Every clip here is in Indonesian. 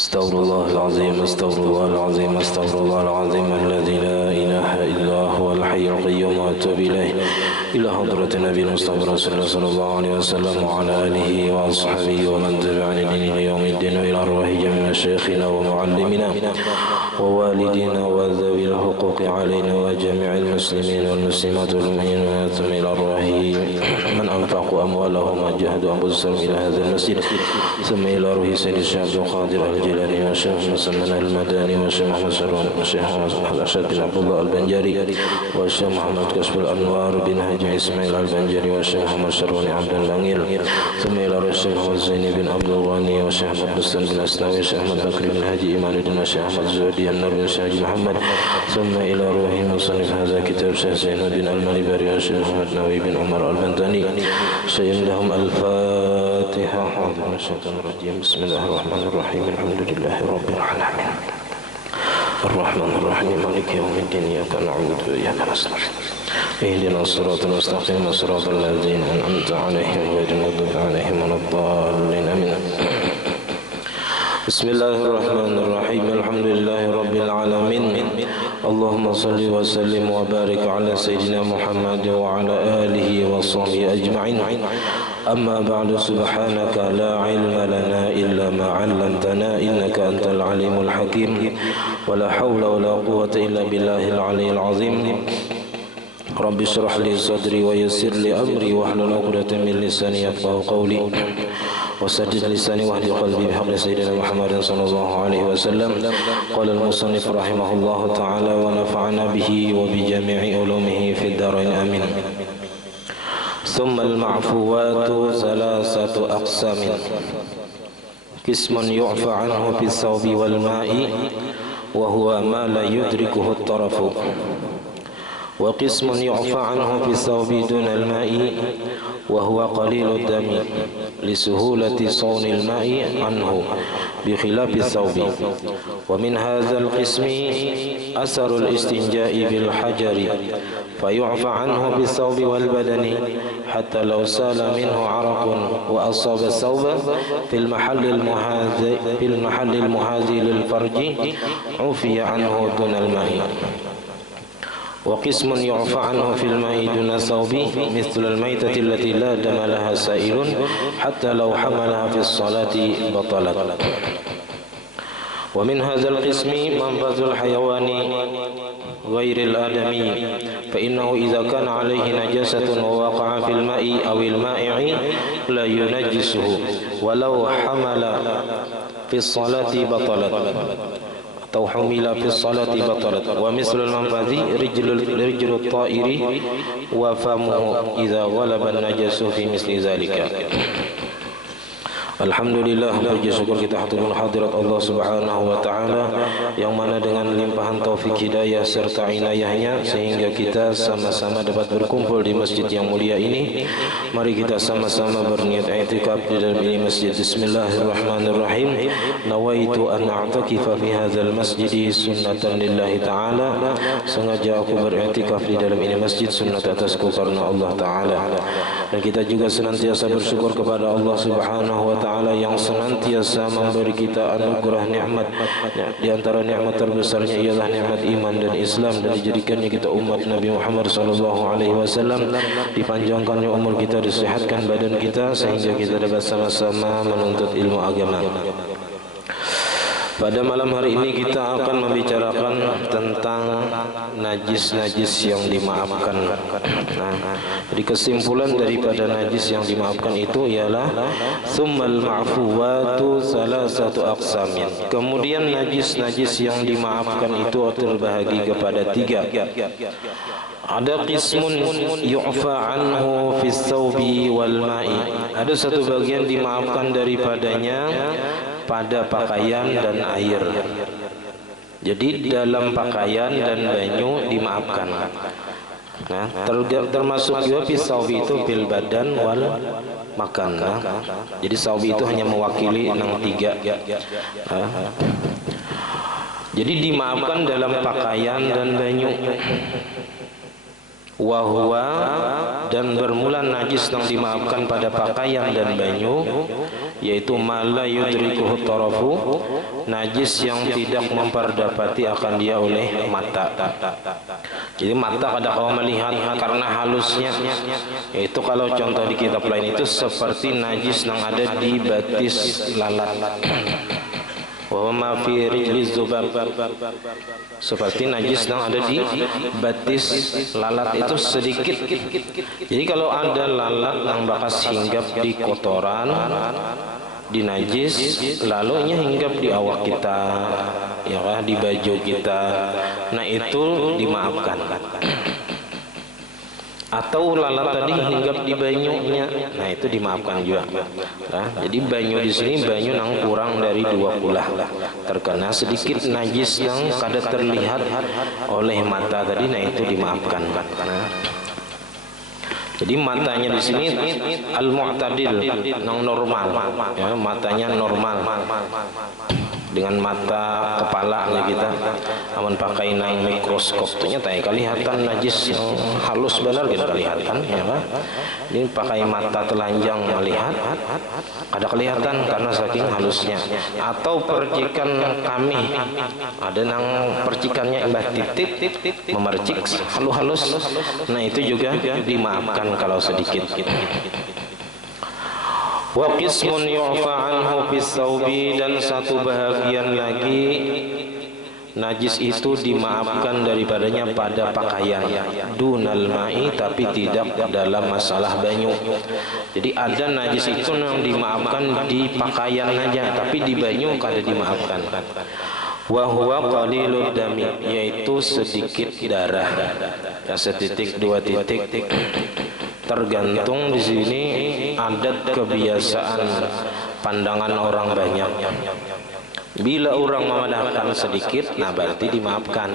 استغفر الله العظيم استغفر الله العظيم استغفر الله العظيم الذي لا إله إلا هو الحي القيوم وأتوب إليه إلى حضرة النبي المصطفى رسول الله صلى الله عليه وسلم وعلى آله وأصحابه ومن تبعني دين يوم الدين وإلى أرواح جميع مشايخنا ومعلمنا ووالدينا وذوي الحقوق علينا وجميع المسلمين والمسلمات والمؤمنين ثم إلى أرواح من أنفقوا أموالهم وجاهدوا أنفسهم إلى هذا المسجد ثم إلى روح سيد الشيخ عبد القادر الجيلاني والشيخ مسلم المداني والشيخ محمد سرون والشيخ الأشد بن عبد الله البنجاري والشيخ محمد كشف الأنوار بن حاج إسماعيل البنجاري والشيخ محمد سرون عبد اللنغير ثم إلى روح الشيخ محمد زيني بن عبد الغني والشيخ محمد بستان بن أسناوي والشيخ أحمد بكر بن حاجي إيمان الدين والشيخ أحمد زودي النور بن الشيخ محمد ثم إلى روح مصنف هذا كتاب الشيخ زين الدين المنبري والشيخ محمد نووي بن عمر البنتاني شيء لهم الفاتحة. أعوذ بالله من الشيطان الرجيم. بسم الله الرحمن الرحيم. الحمد لله رب العالمين الرحمن الرحيم مالك يوم الدين إياك نعبد وإياك نستعين اهدنا الصراط المستقيم صراط الذين أنعمت عليهم غير المغضوب عليهم ولا الضالين آمين. بسم الله الرحمن الرحيم. الحمد لله رب العالمين. اللهم صل وسلم وبارك على سيدنا محمد وعلى آله وصحبه أجمعين. أما بعد سبحانك لا علم لنا إلا ما علمتنا إنك أنت العليم الحكيم ولا حول ولا قوة إلا بالله العلي العظيم. رب اشرح لي صدري ويسر لي أمري واحلل عقدة من لساني يفقهوا قولي وسدد لساني واهد قلبي بحق سيدنا محمد صلى الله عليه وسلم. قال المصنف رحمه الله تعالى ونفعنا به وبجميع علومه في الدارين آمين. ثم المعفوات ثلاثة أقسام. قسم يعفى عنه في الثوب والماء وهو ما لا يدركه الطرف، وقسم يعفى عنه في الثوب دون الماء وهو قليل الدم لسهولة صون الماء عنه بخلاف الثوب. ومن هذا القسم أثر الاستنجاء بالحجر فيعفى عنه بالثوب والبدن حتى لو سال منه عرق وأصاب الثوب في المحل المحاذي للفرج عفي عنه دون الماء. وقسم يعفى عنه في الماء دون الثوب مثل الميتة التي لا دم لها سائل حتى لو حملها في الصلاة بطلت. ومن هذا القسم منفذ الحيوان غير الآدمي فإنه إذا كان عليه نجاسة ووقع في الماء أو المائع لا ينجسه ولو حمل في الصلاة بطلت أو حمل في الصلاة بطلت. ومثل المنفذ رجل الطائر وفمه إذا غلب النجس في مثل ذلك. Alhamdulillah, puji syukur kita haturkan hadirat Allah Subhanahu wa taala yang mana dengan limpahan taufik hidayah serta inayahnya sehingga kita sama-sama dapat berkumpul di masjid yang mulia ini. Mari kita sama-sama berniat i'tikaf di dalam ini masjid. Bismillahirrahmanirrahim. Nawaitu an a'takifa fi hadzal masjid sunnatan lillahi ta'ala. Sengaja aku beriktikaf di dalam ini masjid sunnat atasku karena Allah taala. Dan kita juga senantiasa bersyukur kepada Allah Subhanahu wa taala yang senantiasa memberi kita anugerah nikmat. Di antara nikmat terbesarnya ialah nikmat iman dan Islam, dan dijadikannya kita umat Nabi Muhammad sallallahu alaihi wasallam, dipanjangkannya umur kita, disehatkan badan kita sehingga kita dapat sama-sama menuntut ilmu agama. Pada malam hari ini kita akan membicarakan tentang najis-najis yang dimaafkan. Jadi kesimpulan daripada najis yang dimaafkan itu ialah tsummal ma'fuwatu salasatu aqsamin. Kemudian najis-najis yang dimaafkan itu terbahagi kepada tiga. Ada qismun yu'fa anhu fis thawbi wal ma'i. Ada satu bagian dimaafkan daripadanya pada pakaian dan air. Jadi dalam pakaian dan banyu dimaafkan. Nah, termasuk juga pisaubi itu bil badan wal makan. Jadi saubi itu hanya mewakili yang tiga. Jadi dimaafkan dalam pakaian dan banyu. Wahwa dan bermula najis yang dimaafkan pada pakaian dan banyu yaitu ma la yudrikuhu tarafu, najis yang tidak memperdapati akan dia oleh mata. Jadi mata kada kau melihat karena halusnya, yaitu kalau contoh di kitab lain itu seperti najis yang ada di batis lalat. Wa ma fi rijliz zubab, seperti najis yang ada di batis lalat itu sedikit. Jadi kalau ada lalat yang bekas hinggap di kotoran, di najis, lalu nya hinggap di awak kita, ya kan, di baju kita, nah itu dimaafkan. Atau lalat tadi hinggap di banyunya, nah itu dimaafkan juga. Nah, jadi banyu di sini banyu yang kurang dari 2 kulah, terkena sedikit najis yang kada terlihat oleh mata tadi, nah itu dimaafkan. Nah, jadi matanya di sini al-mu'tadil, yang normal, ya, matanya normal. Dengan mata kepala kita, aman pakai nang mikroskop ternyata kelihatan najis halus benar kita kelihatan, ya kan? Ini pakai mata telanjang melihat, ada kelihatan karena saking halusnya. Atau percikan kami, ada nang percikannya imbah titik memercik halus, nah itu juga dimaafkan kalau sedikit. Wa qismun yu'fa anhu fis saubi, dan satu bahagian lagi najis itu dimaafkan daripadanya pada pakaian, dunal ma'i, tapi tidak dalam masalah banyu. Jadi ada najis itu yang dimaafkan di pakaian aja, tapi di banyu kada dimaafkan. Wa huwa qalilud dami, yaitu sedikit darah, ya, setitik 2 titik. Tergantung di sini adat kebiasaan pandangan orang banyak. Bila orang memadahkan sedikit, nah berarti dimaafkan.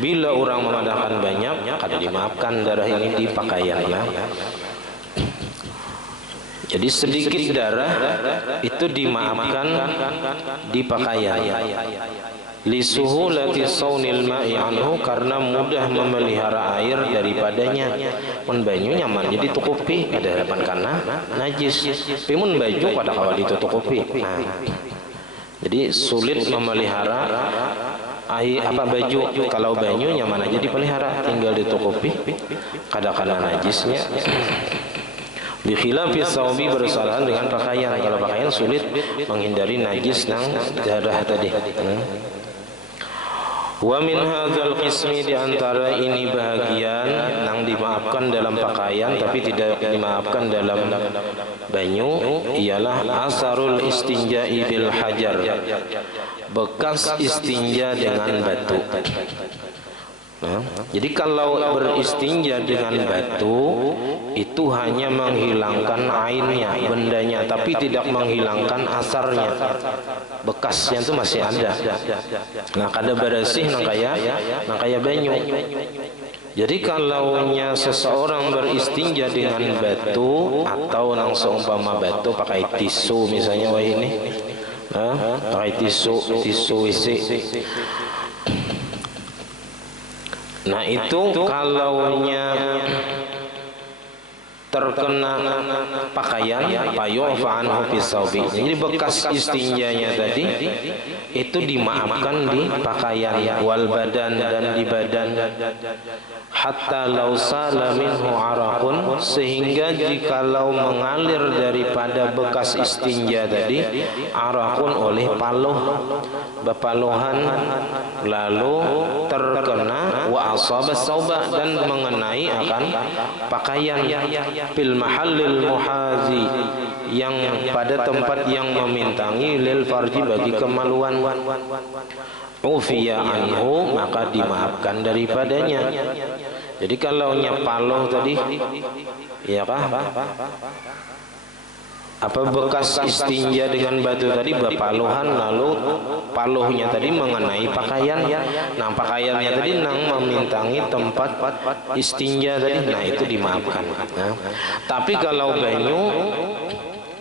Bila orang memadahkan banyak, kada dimaafkan darah ini di pakaiannya. Jadi sedikit darah itu dimaafkan di pakaian. Lisuhulati saunil ma'i anhu, karena mudah memelihara air daripadanya. Mun banyu nyaman jadi tutupi ada harapan karena najis. Pimun baju pada kawal ditutupi. Nah, jadi sulit memelihara air baju. Kalau banyu nyaman aja dipelihara, tinggal ditutupi kada-kada najisnya. Bikhilafi saubi, bersalahan dengan pakaian. Kalau pakaian sulit menghindari najis nang darah tadi. Wa min hadzal qismi, di antara ini bahagian yang dimaafkan dalam pakaian tapi tidak dimaafkan dalam banyu, ialah asarul istinja'i bil hajar, bekas istinja dengan batu. Nah, jadi kalau beristinja dengan batu itu hanya menghilangkan ainnya, bendanya, tapi tidak menghilangkan asarnya. Bekasnya itu masih ada. Nah, kada bersih nang kaya banyu. Jadi kalaunya seseorang beristinja dengan batu atau nang seumpama batu pakai tisu misalnya, wah ini, nah, pakai tisu WC. Nah itu kalaunya terkena pakaian, fayu'fa anhu fis saubi. Jadi bekas istinjanya tadi itu dimaafkan di pakaian, wal badan, dan di badan. Hatta law sala minhu araqun, sehingga jikalau mengalir daripada bekas istinja tadi araqun oleh paluh, bepaluhan, lalu terkena wa asaba sauba, dan mengenai akan pakaian, fil mahallil muhazi, yang pada tempat yang memintangi, lil farji, bagi kemaluan, ufiya anhu, maka dimaafkan daripadanya. Jadi kalau paluh tadi, ya kah, bekas istinja dengan batu tadi berpaluhan, lalu paluhnya tadi mengenai pakaian, nah pakaiannya tadi nang memintangi tempat istinja tadi, nah itu dimaafkan. Nah, tapi kalau banyu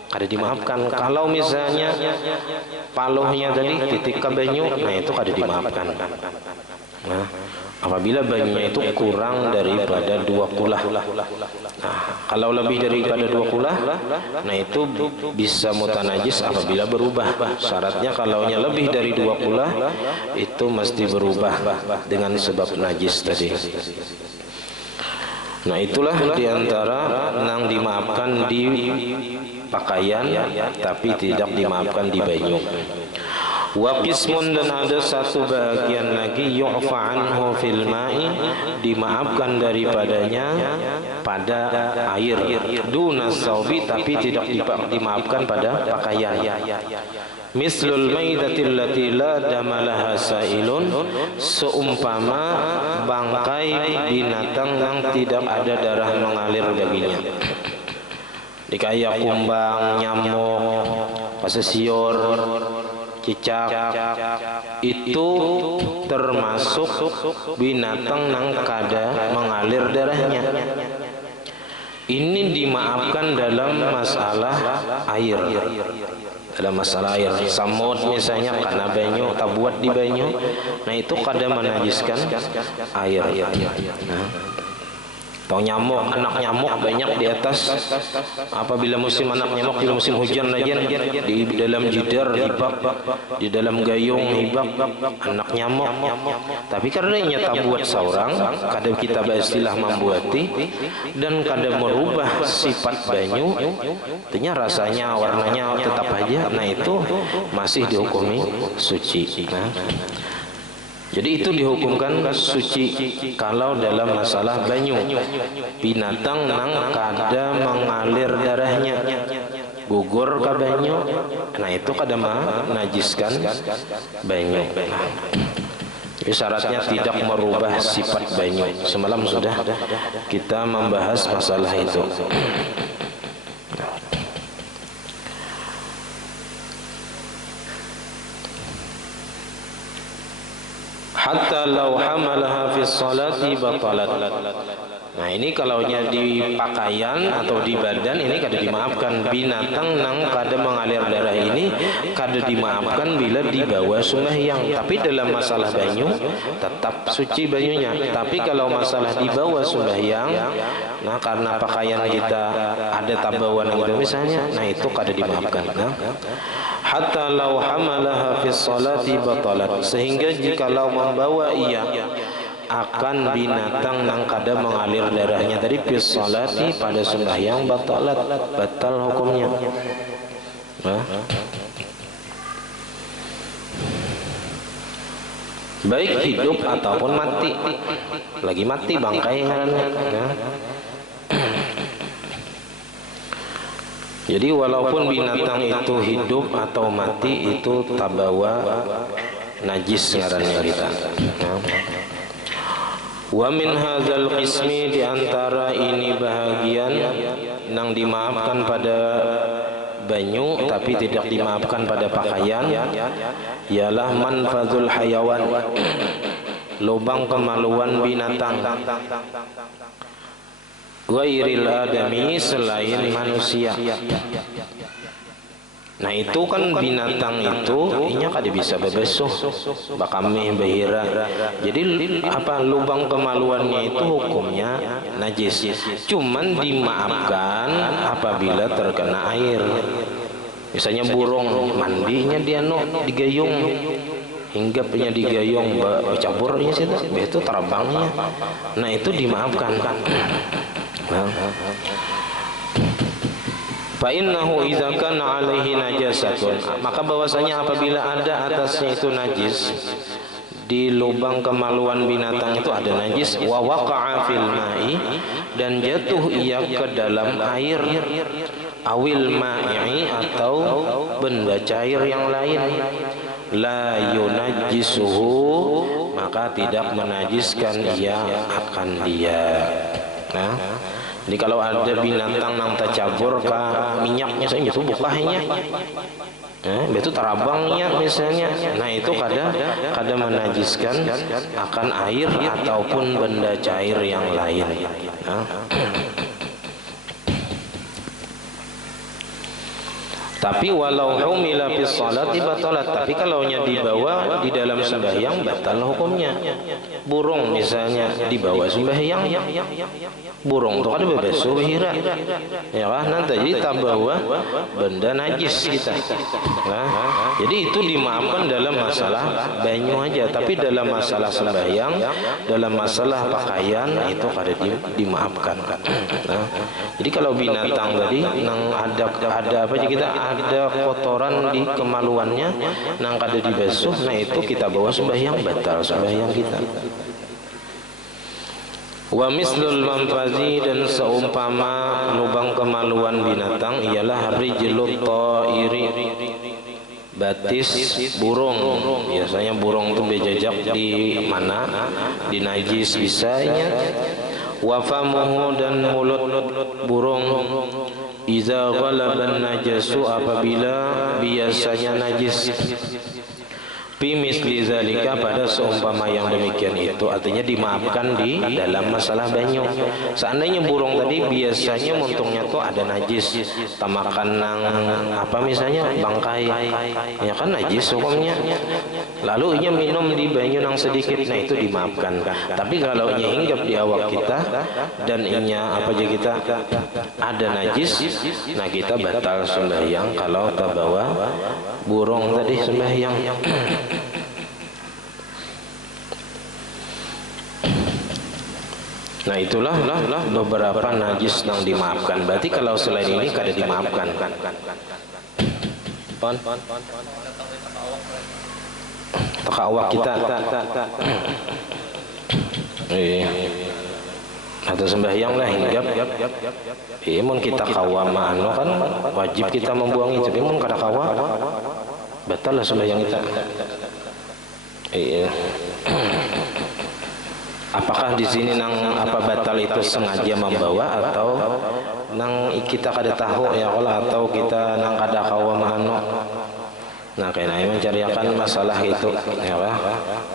kada dimaafkan. Kalau misalnya paluhnya tadi titik ke banyu, nah itu kada dimaafkan. Nah, apabila banyunya itu kurang daripada 2 kulah. Nah, kalau lebih daripada 2 kulah, nah itu bisa mutanajis apabila berubah. Syaratnya kalaunya lebih dari 2 kulah itu mesti berubah dengan sebab najis tadi. Nah, itulah diantara yang dimaafkan di pakaian tapi tidak dimaafkan di banyu. Wa qismun, dan ada satu bagian lagi yu'fa anhu fil ma'i, dimaafkan daripadanya pada air, dunas saubi, tapi tidak dimaafkan pada pakaian. Mislul maidatil lati la damalaha sailun, seumpama bangkai binatang yang tidak ada darah mengalir baginya. Dikaya kumbang, nyamuk, pasesior, cicak, itu termasuk binatang yang kada mengalir darahnya. Ini dimaafkan dalam masalah air. Dalam masalah air, samud misalnya karena banyu, tabuat di banyu, nah itu kada menajiskan air. Nah, atau nyamuk, anak nyamuk banyak di atas. Apabila musim anak nyamuk, di musim hujan lagi di dalam jidar hibak, di dalam gayung hibak anak nyamuk. Tapi karena nyata buat seorang, kadang kita beristilah membuati dan kadang merubah sifat banyu, artinya rasanya, warnanya tetap aja. Nah itu masih dihukumi suci. Nah, jadi itu dihukumkan suci kalau dalam masalah banyu. Binatang nang kada mengalir darahnya, gugur ke banyu, nah itu kada menajiskan banyu. Jadi syaratnya tidak merubah sifat banyu. Semalam sudah kita membahas masalah itu. Hatta law hamalaha fi sholati batalat. Nah ini kalaunya di pakaian atau di badan ini kada dimaafkan. Binatang nang kada mengalir darah ini kada dimaafkan bila dibawa sembahyang. Tapi dalam masalah banyu tetap suci banyunya. Tapi kalau masalah dibawa sembahyang, nah karena pakaian kita ada tabawan gitu misalnya, nah itu kada dimaafkan. Nah, hatta law hamalaha fi sholati batalat, sehingga jikalau membawa ia akan binatang yang kada mengalir darahnya tadi fi sholati pada sembahyang, batalat, batal hukumnya. Nah, baik hidup ataupun mati. Lagi mati bangkai ngarannya. Nah, jadi walaupun binatang itu hidup atau mati, itu tabawa najis ngarannya kita. Wa min hadzal qismi, di antara ini bahagian yang dimaafkan pada banyu tapi tidak dimaafkan pada pakaian, ialah manfazul hayawan, lubang kemaluan binatang, ghairil adami, selain manusia. Nah itu kan binatang itu inya kada bisa bebesuh, bakami bahira. Jadi apa, lubang kemaluannya itu hukumnya najis. Cuman dimaafkan apabila terkena air. Misalnya burung mandinya dia digayung, hinggapnya digayung, bercampurnya situ, itu terbangnya. Nah itu dimaafkan. Nah, fa innahu idza kana alaihi najasatun, maka bahwasanya apabila ada atasnya itu najis, di lubang kemaluan binatang itu ada najis, wa waqa'a fil ma'i, dan jatuh ia ke dalam air, awil ma'i, atau benda cair yang lain, la yunajjisuhu, maka tidak menajiskan ia akan dia. Nah, jadi kalau ada binatang yang tercampur ke minyaknya, saya itu bukahnya, itu terabangnya misalnya, nah itu kada menajiskan akan air ataupun benda cair yang lain. Nah, Tapi walau humila fi sholati batalat, tapi kalau nya dibawa di dalam sembahyang batal hukumnya. Burung misalnya dibawa sembahyang, burung itu kan bebas subhira, ya kan? Nanti jadi tak bawa benda najis kita. Nah, jadi itu dimaafkan dalam masalah banyu aja, tapi dalam masalah sembahyang, dalam masalah pakaian itu kada dimaafkan. Nah, jadi kalau binatang tadi nang ada apa aja kita ada kotoran di kemaluannya nang kada dibasuh, nah itu kita bawa sembahyang batal sembahyang kita. Wa mislul manfazi, dan seumpama lubang kemaluan binatang ialah rijlut ta'iri, batis burung. Biasanya burung itu bejajak di mana? Di najis bisanya. Wa famuhu, dan mulut burung. Iza ghalaban najasu, apabila biasanya najis. Fi misli zalika, pada seumpama yang demikian itu, artinya dimaafkan di dalam masalah banyu. Seandainya burung tadi biasanya muntungnya tuh ada najis, tamakan nang apa misalnya bangkai, ya kan najis hukumnya. Lalu inya minum di banyu nang sedikit, nah itu dimaafkan. Tapi kalau inya hinggap di awak kita dan inya apa aja kita ada najis, nah kita batal sembahyang kalau tak bawa burung tadi sembahyang. Nah itulah beberapa najis yang dimaafkan. Berarti kalau selain ini kada dimaafkan. Teka awak kita. Atau sembahyang lah hinggap. Mun kita kawa mano kan wajib kita membuangi, tapi mun kada kawa batal lah sembahyang kita. Apakah di sini nang apa batal itu sengaja membawa atau nang kita kada tahu ya Allah, atau kita nang kada kawa mano? Nah kena mencariakan masalah itu ya lah.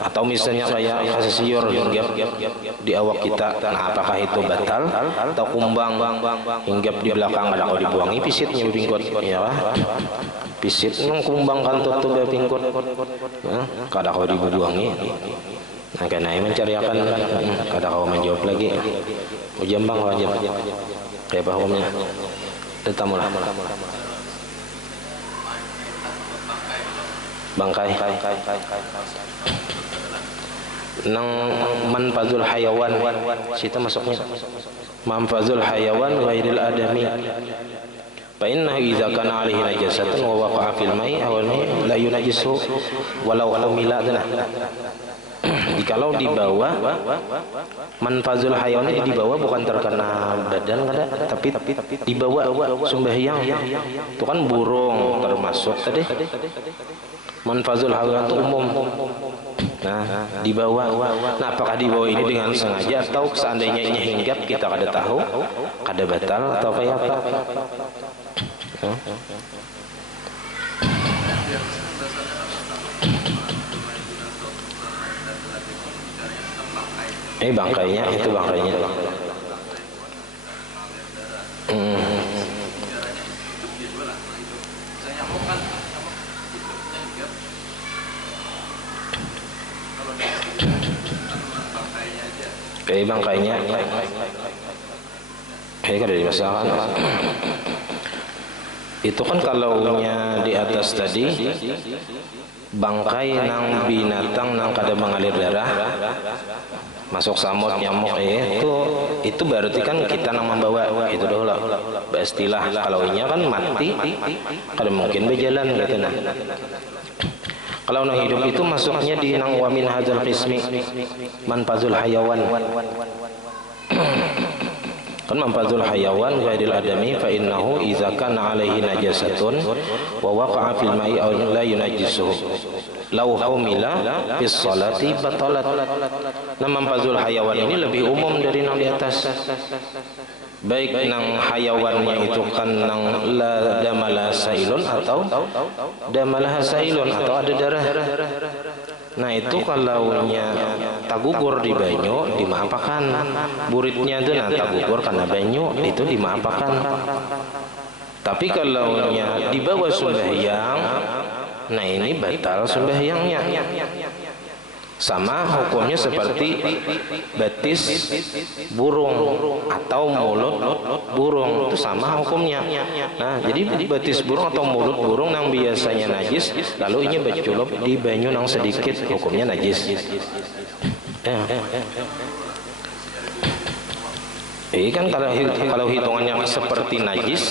Atau misalnya kayak kasisior hinggap di awak kita, nah apakah itu batal? Atau kumbang hinggap di belakang kada kau dibuangi pisitnya bingkot ya lah. Pisit nang kumbang kan tutup bingkot, kada kau dibuangi. Nah kena mencariakan, kada kau menjawab lagi. Ujambang wajib kayak apa hukumnya? Tetamulah bangkai nang manfazul hayawan, situ masuknya manfazul hayawan ghairil adami. Fa innahu idza kana alaihi najasatun wa waqa'a fil mai aw la yunajisu walau humila. Jikalau dibawa manfazul hayawan, dibawa bukan terkena badan kada, tapi dibawa sembahyang. Itu kan burung termasuk tadi. Manfazul hayawan itu umum. Nah, dibawa. Nah, apakah dibawa ini dengan sengaja atau seandainya ini hinggap kita kada tahu, kada batal atau kayak apa? Bangkainya itu bangkainya. Bangkainya. Kada dimasalahkan. Itu kan kalaunya di atas tadi bangkai nang binatang nang kada mengalir darah, masuk samut nyamuk itu berarti kan kita nang membawa itu dahulu beristilah. Kalau inya kan mati kada mungkin berjalan gitu. Nah kalau nang hidup itu masuknya di nang wamin hadzal qismi manfazul hayawan. Kan manfazul hayawan ghairil adami fa innahu idza kana alaihi najasatun wa waqa'a fil ma'i aw la yunajjisuhu law humila fis salati batalat. Nah manfazul hayawan ini lebih umum dari nang di atas. Baik nang hayawannya itu kan nang la damala sailun atau damala sailun atau ada darah. Nah itu kalaunya tagugur di banyu dimaafkan. Buritnya itu nah tagugur karena banyu itu dimaafkan. Tapi kalau di bawah sembahyang, nah ini batal sembahyangnya. Sama hukumnya seperti betis burung atau mulut burung, itu sama hukumnya. Nah, jadi betis burung atau mulut burung yang biasanya najis, lalu ini bercelup di banyu yang sedikit, hukumnya najis. Kan kalau hitungannya seperti najis,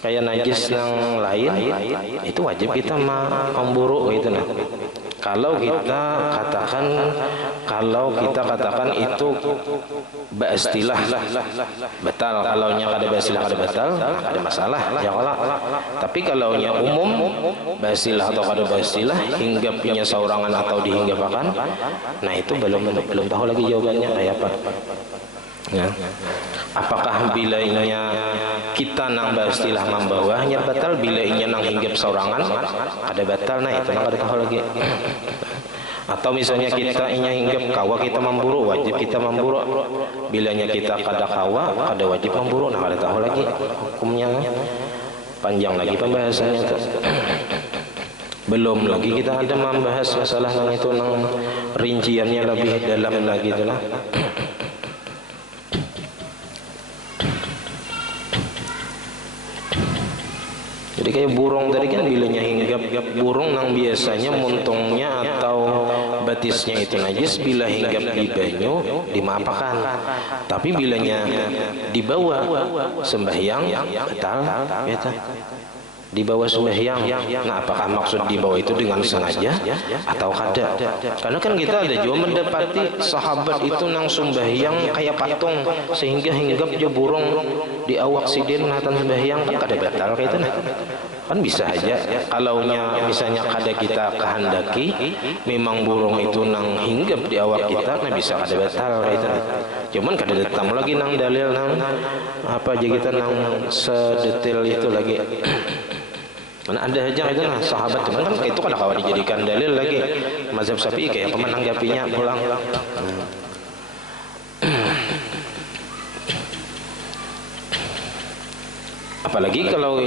kayak najis yang lain, itu wajib kita memburu gitu nah. Kalau kita katakan itu baistilah batal, kalau nya kada baistilah kada batal, ada masalah ya kalau. Tapi kalau nya umum baistilah atau kada baistilah, hinggapnya saurangan atau dihinggapakan, nah itu belum tahu lagi jawabannya kayak apa. Ya. Apakah bilainya kita nang baistilah membawahnya batal, bilainya nang hinggap saurangan ada batal, nah itu nang ada tahu lagi. Atau misalnya kita hinggap kawa kita memburu, wajib kita memburu, bilanya kita kada kawa kada wajib memburu, nah ada tahu lagi hukumnya. Panjang lagi pembahasannya itu. Belum lagi kita ada membahas masalah nang itu nang rinciannya lebih dalam lagi itulah. Jadi kayak burung tadi kan, bilanya hinggap burung yang biasanya muntungnya atau batisnya itu najis, bila hinggap di banyu dimaafkan. Tapi bilanya dibawa sembahyang batal, di bawah sembahyang. Nah, apakah maksud di bawah itu dengan sengaja atau kada? Karena kan kita ada juga mendapati sahabat itu nang sembahyang kayak patung, sehingga hinggap je burung di awak sidin natan sembahyang, kan kada batal kayak itu nah. Kan bisa aja kalau misalnya kada kita kehendaki memang burung itu nang hinggap di awak kita, nah bisa kada batal kayak itu nah. Cuman kada datang lagi nang dalil nang apa aja kita nang sedetail itu lagi. Mana ada aja itu nah sahabat, cuman kan itu kada kawan dijadikan dalil lagi. Mazhab Syafi'i kayak menanggapinya pulang. Apalagi kalau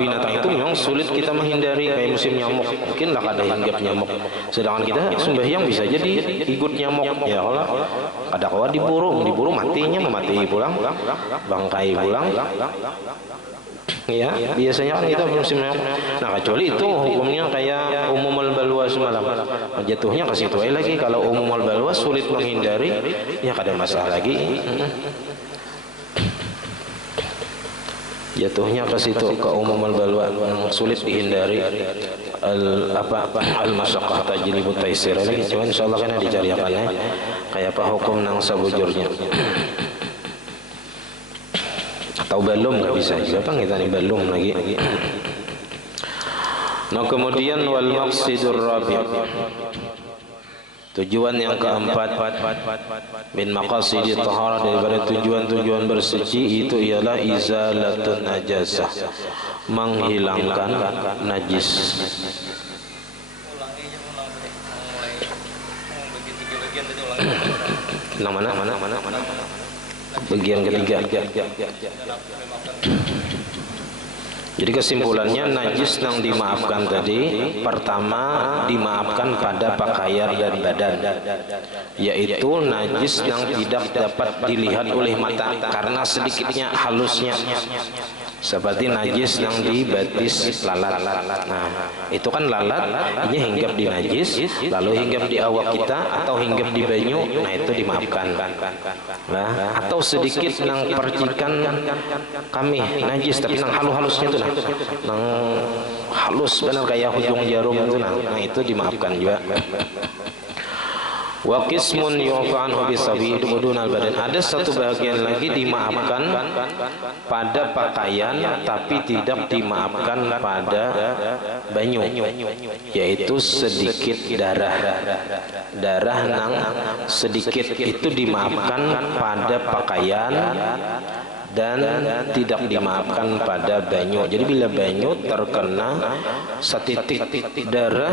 binatang itu memang sulit kita menghindari, kayak musim nyamuk, mungkinlah kada hinggap nyamuk. Sedangkan kita sembahyang bisa jadi ikut nyamuk. Ya Allah, kada kawa diburu matinya memati pulang, bangkai pulang. Ya, biasanya kan kita musim nyamuk. Nah, kecuali itu hukumnya kayak umumul balwa semalam. Jatuhnya ke situ lagi. Kalau umumul balwa sulit menghindari, ya kada masalah lagi. Jatuhnya ke situ, ke umumul balwa yang sulit dihindari. Al-masyaqqah tajlibut taisir. Cuman insyaallah kan dicarikan ya. Kayak apa hukum nang sabujurnya. Atau belum nggak bisa juga bang, kita nih belum lagi. Nah kemudian wal maqsidur rabi', tujuan yang keempat min maqasidit taharah, daripada tujuan-tujuan bersuci itu ialah izalatun najasah, menghilangkan najis. Mana? Bagian ketiga. Jadi kesimpulannya najis yang dimaafkan tadi, pertama dimaafkan pada pakaian dan badan, yaitu najis yang tidak dapat dilihat oleh mata karena sedikitnya halusnya, seperti najis yang di batis lalat. Nah, itu kan lalat, ini hinggap di najis, lalu hinggap di awak kita atau hinggap di banyu, nah itu dimaafkan. Nah, atau sedikit nang percikan kami najis, tapi nang halus-halusnya itu nang halus benar kayak hujung jarum itu nah itu dimaafkan juga. Wa qismun yu'fa anhu bisabi dunal badan, ada satu bagian lagi dimaafkan pada pakaian tapi tidak dimaafkan pada banyu, yaitu sedikit darah nang sedikit itu dimaafkan pada pakaian dan tidak dimaafkan pada banyu. Jadi bila banyu terkena setitik darah,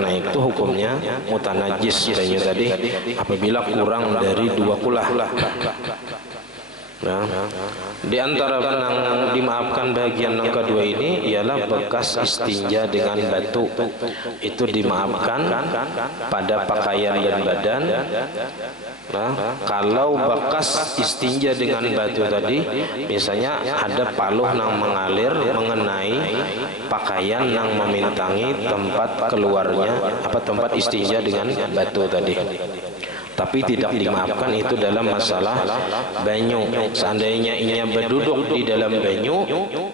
nah itu hukumnya mutanajis banyu tadi apabila kurang dari 2 kulah. Nah, di antara yang dimaafkan bagian yang kedua ini ialah bekas istinja dengan batu. Itu dimaafkan pada pakaian dan badan. Nah, kalau bekas istinja dengan batu tadi, misalnya ada paluh yang mengalir mengenai pakaian yang memintangi tempat keluarnya tempat istinja dengan batu tadi. Tapi tidak dimaafkan itu dalam masalah banyu. Seandainya inya berduduk di dalam banyu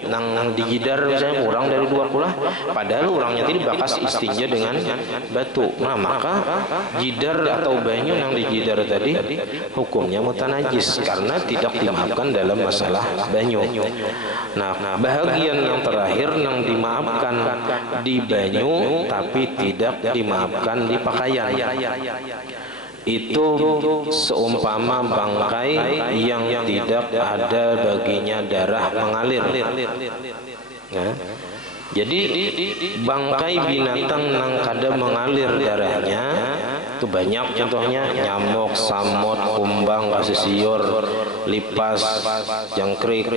nang digidar misalnya kurang dari 2 kula, padahal orangnya tadi bekas istinja dengan batu. Nah, maka jidar atau banyu yang digidar tadi hukumnya mutanajis karena tidak dimaafkan dalam masalah banyu. Nah, bahagian yang terakhir yang dimaafkan di banyu tapi tidak dimaafkan di pakaian. Itu seumpama bangkai yang tidak ada baginya darah mengalir. Nah, jadi bangkai binatang yang kada mengalir darahnya itu banyak, contohnya nyamuk, samut, kumbang, kasisior, lipas, jangkrik,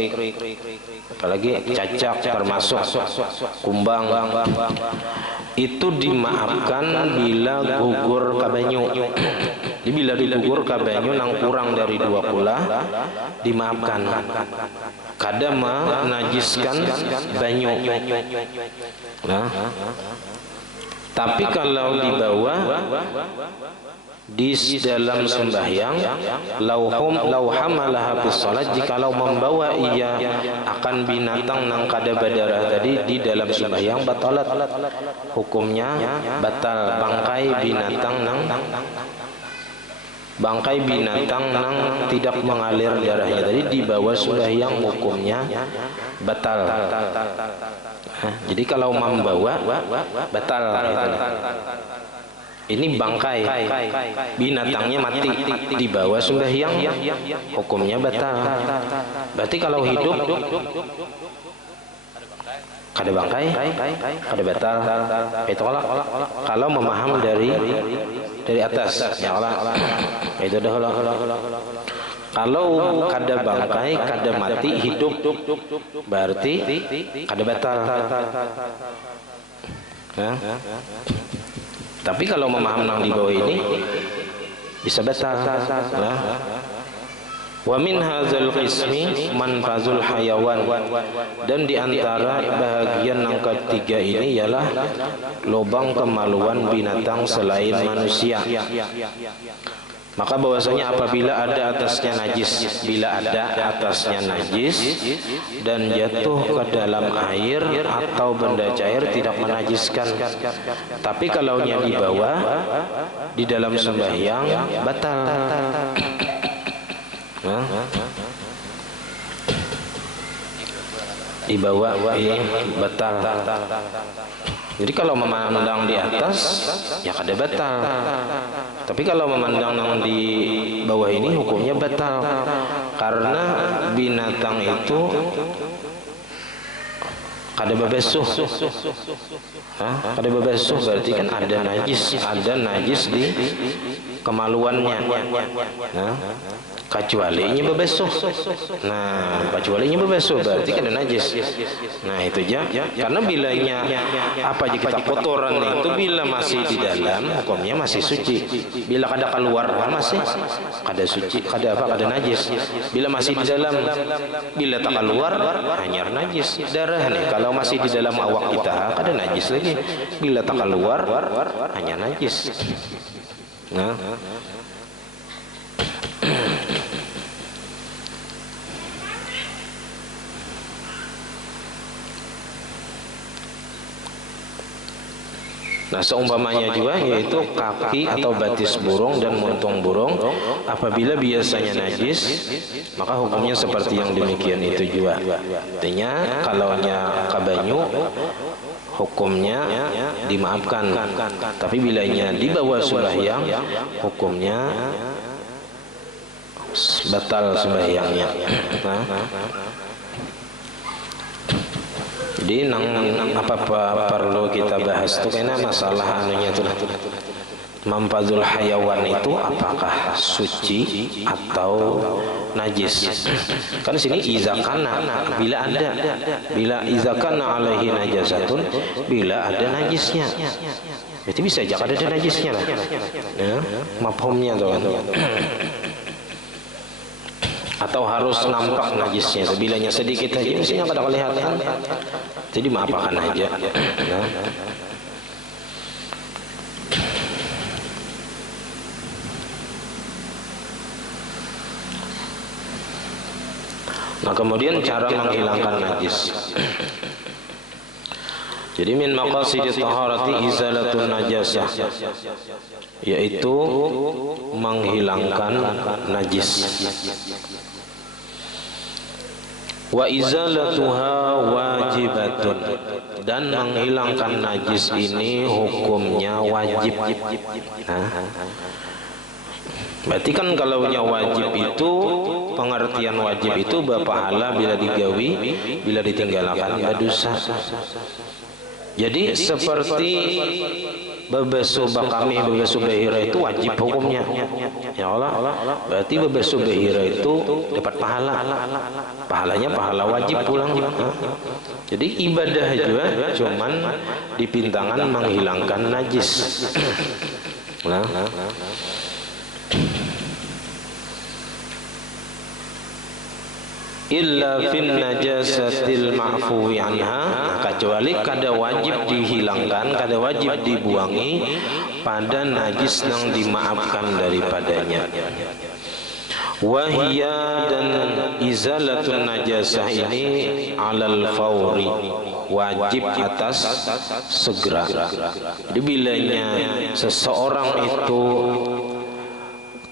apalagi cacak termasuk kumbang. Itu dimaafkan bila gugur kabanyu. Jadi bila digugur kabanyu nang kurang dari 2 kula dimaafkan. Kada menajiskan banyu. Nah, tapi kalau dibawa di dalam sembahyang, lau hamalah fi shalat, jikalau membawa ia akan binatang nang kada berdarah tadi di dalam sembahyang, batalat, hukumnya batal. Bangkai binatang nang tidak mengalir darahnya tadi dibawa sembahyang, hukumnya batal. Jadi kalau membawa batal gitu. Ini bangkai binatangnya mati dibawa sembahyang, hukumnya batal. Berarti kalau hidup kada bangkai, kada batal. Itu kalau memaham dari atas, ya Allah. Itu dah. Kalau kada bangkai, kada mati, hidup, berarti kada batal. Ya. Tapi kalau memaham nang di bawah ini bisa batal. Nah, wa min hadzal qismi manfazul hayawan, dan di antara bahagian yang ketiga ini ialah lubang kemaluan binatang selain manusia. Maka bahwasanya apabila ada atasnya najis, bila ada atasnya najis dan jatuh ke dalam air atau benda cair tidak menajiskan. Tapi kalau nya dibawa di dalam sembahyang batal. Nah, dibawa batal. Jadi kalau memandang di atas ya kada batal. Tapi kalau memandang yang di bawah ini hukumnya batal. Karena binatang itu kada bebesuh. Kada bebesuh berarti kan ada najis di kemaluannya. Kecualinya bebesuh. Nah, kecualinya bebesuh berarti kan ada najis. Nah, itu aja. Karena bilanya apa aja kita kotoran itu bila masih di dalam hukumnya masih suci. Bila kada keluar masih kada suci, kada najis. Bila masih di dalam, bila tak keluar hanya najis. Darah nih kalau masih di dalam awak kita kada najis lagi. Bila tak keluar hanya najis. Nah, nah, seumpamanya juga yaitu kaki atau batis burung dan muntung burung apabila biasanya najis, maka hukumnya seperti yang demikian itu juga. Artinya kalaunya kabanyu hukumnya dimaafkan, tapi bilanya dibawa sembahyang hukumnya batal sembahyangnya. Nah, jadi apa perlu kita bahas tuh karena masalah anunya tuh Mampadul hayawan itu apakah suci atau najis? Kan sini izakana, bila izakana alaihi najasatun, bila ada najisnya. Berarti bisa aja ada najisnya lah. Ya, mafhumnya tuh. Atau harus nampak najisnya. Bilanya sedikit aja mestinya kada kelihatan. Jadi maapakan aja. Ya. Nah, kemudian cara menghilangkan najis. Jadi min maqasidit taharati izalatun najasah, yaitu menghilangkan najis. Wa izalatuha wajibatun, dan menghilangkan najis ini hukumnya wajib. Berarti kan kalau wajib itu, pengertian wajib itu berpahala bila digawi, bila ditinggalkan berdosa. Jadi seperti bebesu bakami, bebesu behira itu wajib hukumnya. Ya Allah, berarti bebesu behira itu dapat pahala. Pahalanya pahala wajib pulang. Jadi ibadah juga cuman dipintangan menghilangkan najis. Nah. Illa fin najasatil ma'fuwi anha, kecuali kada wajib dihilangkan, kada wajib dibuangi pada najis yang dimaafkan daripadanya. Wahia, dan izalatun najasah ini alal fauri, wajib atas segera. Jadi bilanya seseorang itu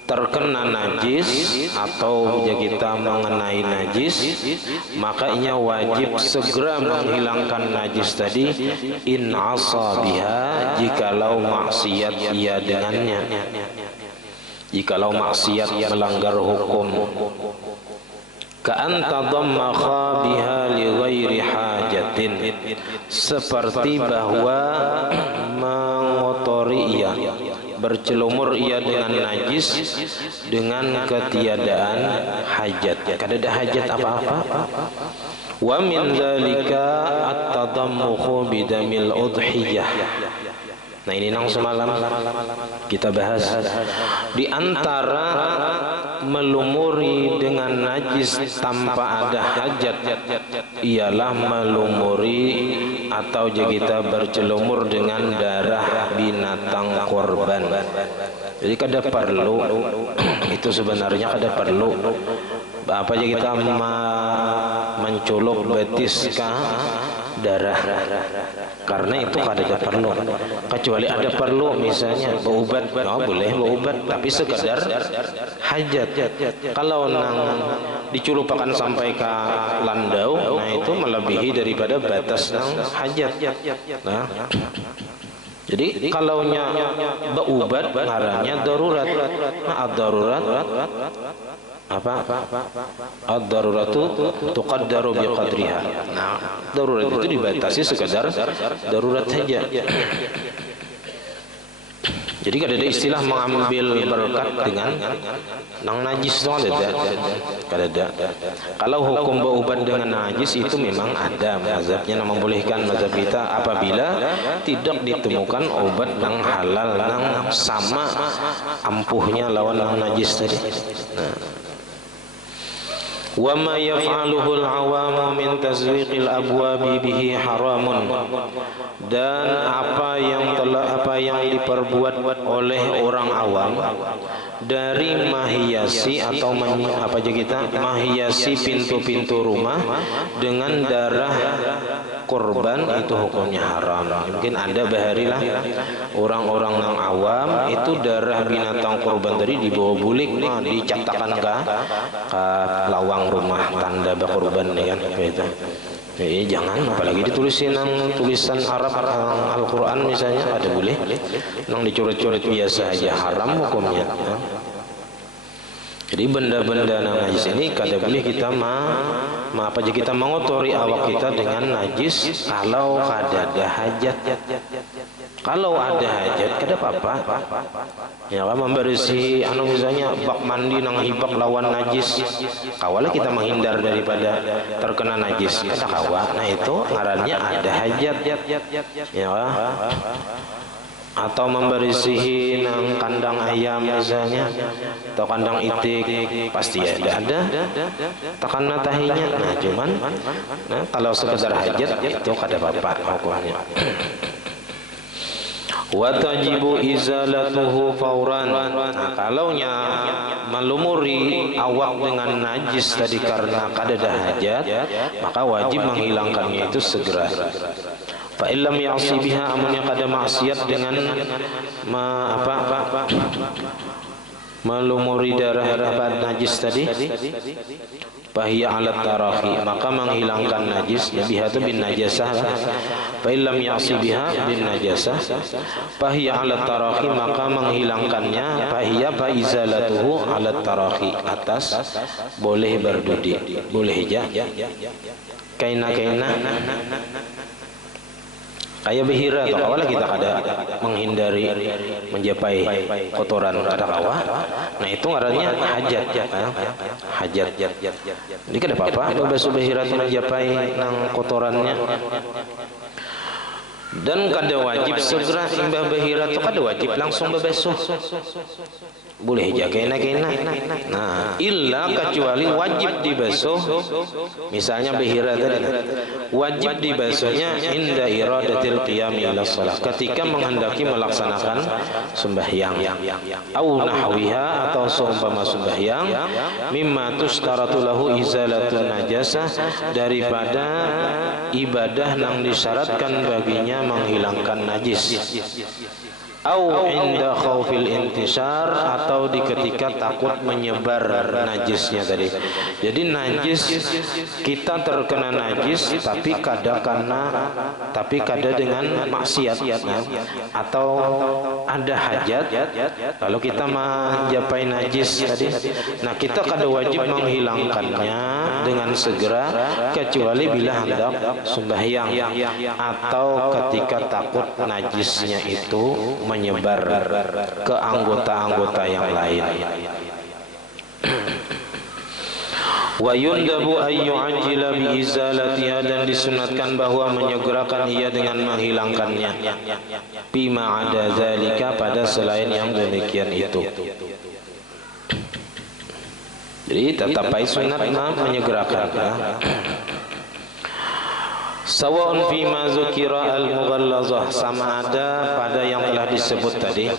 terkena najis atau kita mengenai najis, makanya wajib segera menghilangkan najis tadi, in asabiha, jikalau maksiat ia dengannya, jikalau maksiat melanggar hukum. Ka'an tadammakha biha li ghairi hajatin, seperti bahwa mengotori ia, bercelumur ia dengan najis dengan ketiadaan hajat. Kada ada hajat apa-apa. Wa min dzalika at-tadammukhu bidamil udhiyah. Nah, ini nang semalam kita bahas. Di antara melumuri dengan najis tanpa ada hajat ialah melumuri atau kita bercelumur dengan darah binatang korban. Jadi kada perlu itu, sebenarnya kada perlu apa aja kita menculuk betis darah, karena itu kada perlu. Kecuali ada perlu, misalnya berobat, boleh berobat, tapi sekadar hajat. Kalau nang diculupakan sampai ke landau, nah itu melebihi daripada batas nang hajat. Nah, jadi kalaunya berobat ngarannya darurat. Nah, ad-darurat apa? Ad-daruratu tuqaddaru biqadriha. Nah, darurat itu dibatasi sekadar darurat saja. Jadi kada ada istilah mengambil berkat dengan nang najis, kada ada. Kalau hukum berobat dengan najis itu memang ada mazhabnya yang membolehkan, mazhab kita apabila tidak ditemukan obat yang halal yang sama ampuhnya lawan nang najis tadi. Nah, wa ma yaf'aluhu al-awamu min tazwiqil abwabi bihi haramun, dan apa yang diperbuat oleh orang awam dari menghiasi atau menghiasi pintu-pintu rumah dengan darah korban, itu hukumnya haram. Mungkin ada baharilah orang-orang yang awam itu darah binatang korban tadi dibawa bulik, dicatakan ke lawang rumah tanda berkorban, ya kan, gitu. Jangan, apalagi ditulisin tulisan Arab Al-Quran misalnya, ada boleh. Nang dicoret-coret biasa aja haram hukumnya. Jadi benda-benda najis ini kada boleh kita apa aja kita mengotori awak kita dengan najis kalau kada ada hajat. Kalau ada hajat kada apa-apa. Ya kan membersih misalnya bak mandi nang hibak lawan najis. Kawala kita menghindar daripada terkena najis. Kada kawa. Nah itu ngarannya ada hajat. Ya kan? Atau membersihin kandang ayam misalnya atau kandang itik pasti ada takana tahinya. Nah cuman kalau sekedar hajat itu kada apa-apa hukumnya. Wa tajibu izalatuhu fauran. Nah, kalaunya melumuri awak dengan najis tadi karena kada ada hajat, maka wajib menghilangkannya itu segera. Fa illam ya'si biha, amunnya kada maksiat dengan melumuri darah najis tadi, fahiya alat tarahi, maka menghilangkan najis biha itu bin najasah. Fa illam ya'si biha bin najasah fahiya alat tarahi, maka menghilangkannya fahiya fa izalatuhu alat tarahi, atas boleh berdudi, boleh aja kaina kayak behira atau kawalah kita kada menghindari menjapai kotoran kada kawa. Nah itu ngarannya hajat hajat. Jadi kada apa-apa bebas behira menjapai nang kotorannya. Dan kada wajib segera imbah behira itu kada wajib langsung bebesuh. Boleh aja kena. Nah, illa kecuali wajib dibasuh. Misalnya behira tadi, wajib dibasuhnya inda iradatil qiyami ila shalah, ketika menghendaki melaksanakan sembahyang. Au nahwiha, atau seumpama sembahyang, mimma tustaratu lahu izalatun najasah, daripada ibadah yang disyaratkan baginya menghilangkan najis. Au inda khaufil intishar, atau di ketika takut menyebar najisnya tadi. Jadi najis, kita terkena najis tapi kada dengan maksiat, atau ada hajat kalau kita menjapai najis tadi. Nah kita kada wajib menghilangkannya dengan segera kecuali bila hendak sembahyang atau ketika takut najisnya itu menyebar ke anggota-anggota yang lain. Wa yundabu ayyu ajila bi izalatiha, dan disunatkan bahwa menyegerakan ia dengan menghilangkannya. Bima ada zalika, pada selain yang demikian itu. Jadi tetap baik sunat menyegerakan. Sawa'un fima zukira al-mughallazah, sama ada pada yang telah disebut tadi,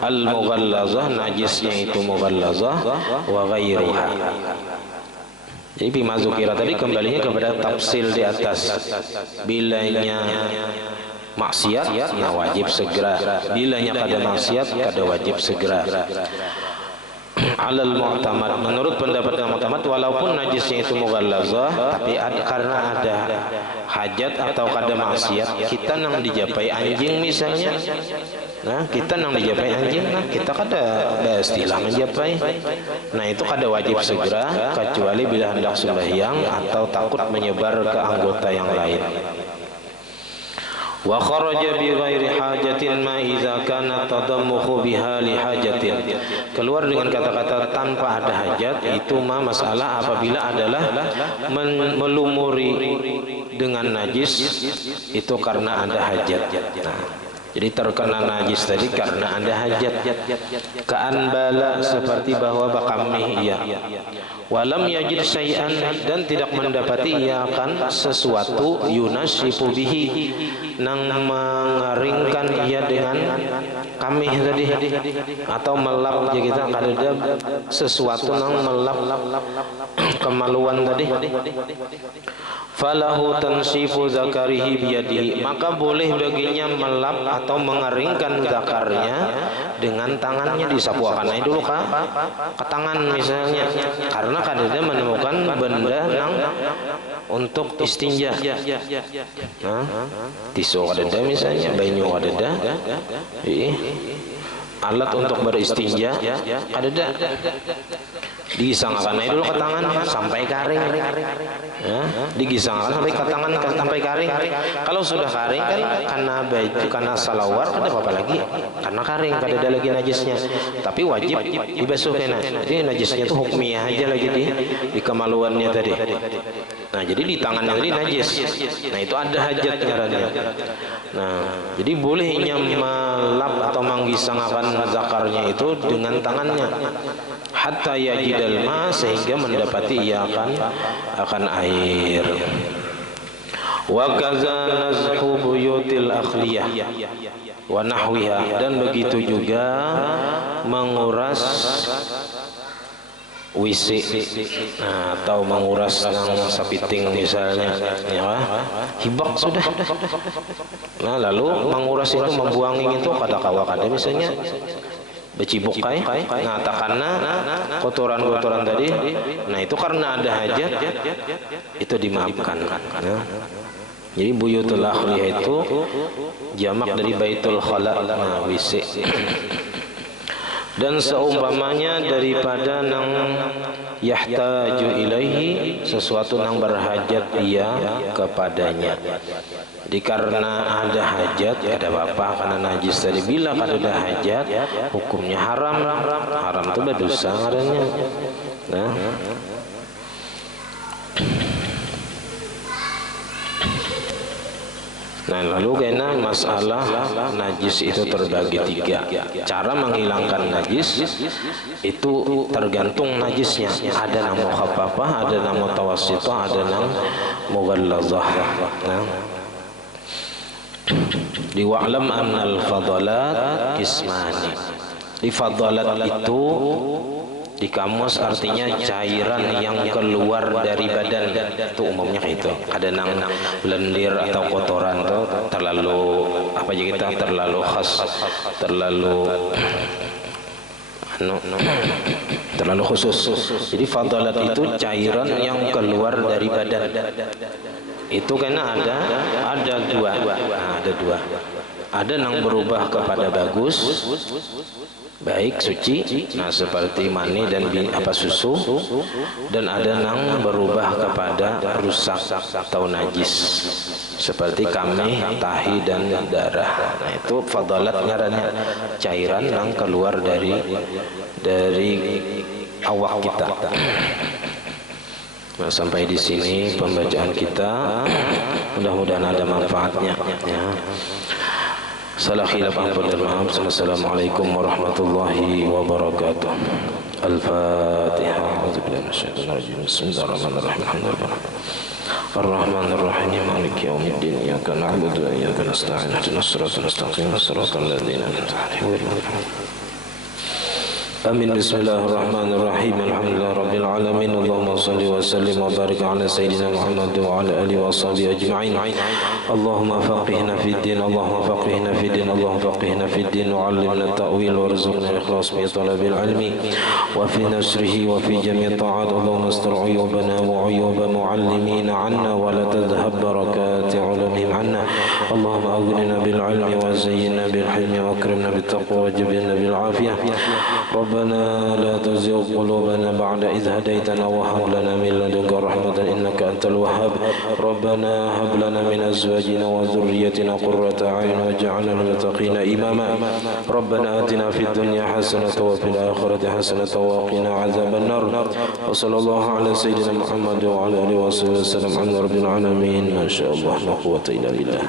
al-mughallazah, najisnya itu mughallazah, wa ghairuha. Jadi fima zukira tadi kembalinya kepada tafsil di atas. Bilanya maksiat, nah wajib segera. Bilanya kada maksiat, kada wajib segera. Alal mu'tamad, menurut pendapat yang mu'tamad, walaupun najisnya itu mughallazah, tapi karena ada hajat atau kada maksiat, kita nang dijapai anjing misalnya, nah kita nang dijapai anjing, nah kita kada istilah menjapai, nah itu kada wajib segera kecuali bila hendak sembahyang atau takut menyebar ke anggota yang lain. Wa kharaja bi ghairi hajatin ma idza kana tadammukhu biha li hajatin, keluar dengan kata-kata tanpa ada hajat, itu masalah apabila adalah melumuri dengan najis itu karena ada hajat. Nah, jadi terkena najis tadi karena ada hajat. Ka'an bala, seperti bahwa bakamih ia, walam yajid syai'an, dan tidak mendapati ia akan sesuatu, yunasyifu bihi, nang mengeringkan ia dengan kamih tadi, atau melap aja kita kada ada sesuatu nang melap kemaluan tadi. Falahu tansifu zakarihi biyadihi, maka boleh baginya melap atau mengeringkan zakarnya dengan tangannya. Disapu akan dulu ke tangan misalnya, karena kadang menemukan benda yang untuk istinja. Tisu kadang misalnya, banyu kadang, alat untuk beristinja kadeda digisangkan dulu ke tangan sampai kering, ya, digisangkan sampai ke tangan sampai kering. Kalau sudah kering kan karena baju karena salawar ada apa lagi, karena kering kada ada lagi najisnya, tapi wajib dibasuh kena. Jadi najisnya itu hukmiyah aja lagi di kemaluannya tadi. Nah jadi di tangannya tadi najis, nah itu ada hajat ngarannya. Nah jadi bolehnya melap atau menggisangkan zakarnya itu dengan tangannya hatta yajidal ma, sehingga mendapati ia akan air. Wa kaza nazhu buyutil akhliyah wa nahwiha, dan begitu juga menguras WC, nah, atau menguras nang sapiting misalnya, ya, hibak sudah. Nah lalu menguras itu, membuangin itu kata kawakada misalnya becibuk kai, nah karena kotoran-kotoran tadi, nah itu karena ada hajat itu dimaafkan. Ya. Jadi buyutul akhliyah itu jamak dari baitul khala, nah WC. Dan seumpamanya daripada nang yahtaju ilaihi, sesuatu nang berhajat ia kepadanya. Jadi karena ada hajat ada apa-apa, karena najis tadi, bila kada ada hajat hukumnya haram. Haram itu berdosa ngarannya. Nah, nah lalu kena masalah najis itu terbagi tiga. Cara menghilangkan najis itu tergantung najisnya. Ada nang mukhaffafah, ada nang mutawassithah, ada nang mughallazah. Nah, di wa'lam annal fadalat ismani. Di fadalat itu di kamus artinya cairan yang keluar dari badan, itu umumnya kayak itu. Ada nang lendir atau kotoran tuh terlalu apa aja kita, terlalu khas, terlalu khusus. Jadi fadalat itu cairan yang keluar dari badan. Itu karena ada dua. Nah, ada dua. Ada nang berubah kepada bagus, baik, suci, nah seperti mani dan susu, dan ada nang berubah kepada rusak atau najis seperti kami, tahi dan darah. Nah itu fadalat ngarannya, cairan nang keluar dari awak kita. Nah, sampai di sini pembacaan kita, mudah-mudahan ada manfaatnya, ya. Salah khilaf ampun dan maaf. Assalamualaikum warahmatullahi wabarakatuh. Al-Fatihah. A'udzubillahi minasyaitonir rajim. Bismillahirrahmanirrahim. Ar-Rahmanir Rahim. Maliki yaumiddin. Iyyaka na'budu wa iyyaka nasta'in. Ihdinas siratal mustaqim. Shiratal ladzina an'amta 'alaihim. Amin. Bismillahirrahmanirrahim. Alhamdulillah rabbil alamin. Allahumma salli wa sallim wa barik ala sayyidina Muhammad wa ala alihi wa sahbihi ajma'in. Allahumma faqihna fid din, Allahumma faqihna fid din, Allahumma faqihna fid din wa 'allimna at-ta'wil warzuqna al-ikhlas fi talabil ilmi wa fi nasrihi wa fi jami' ta'at. Allahumma astur 'uyubana wa 'uyuba mu'allimina 'anna wa la tadhhab barakati 'ulumihim 'anna. Allahumma aghnina bil 'ilmi wa zayyinna bil hilmi wa akrimna bit taqwa wa jibna bil 'afiyah. ربنا لا تزغ قلوبنا بعد إذ هديتنا وهب لنا من لدنك رحمة إنك أنت الوهاب. ربنا هب لنا من أزواجنا وذريتنا قرة أعين واجعلنا للمتقين إماما. ربنا آتنا في الدنيا حسنة وفي الآخرة حسنة وقنا عذاب النار. وصلى الله على سيدنا محمد وعلى آله وصحبه وسلم. عن رب العالمين. ما شاء الله لا قوة إلا بالله.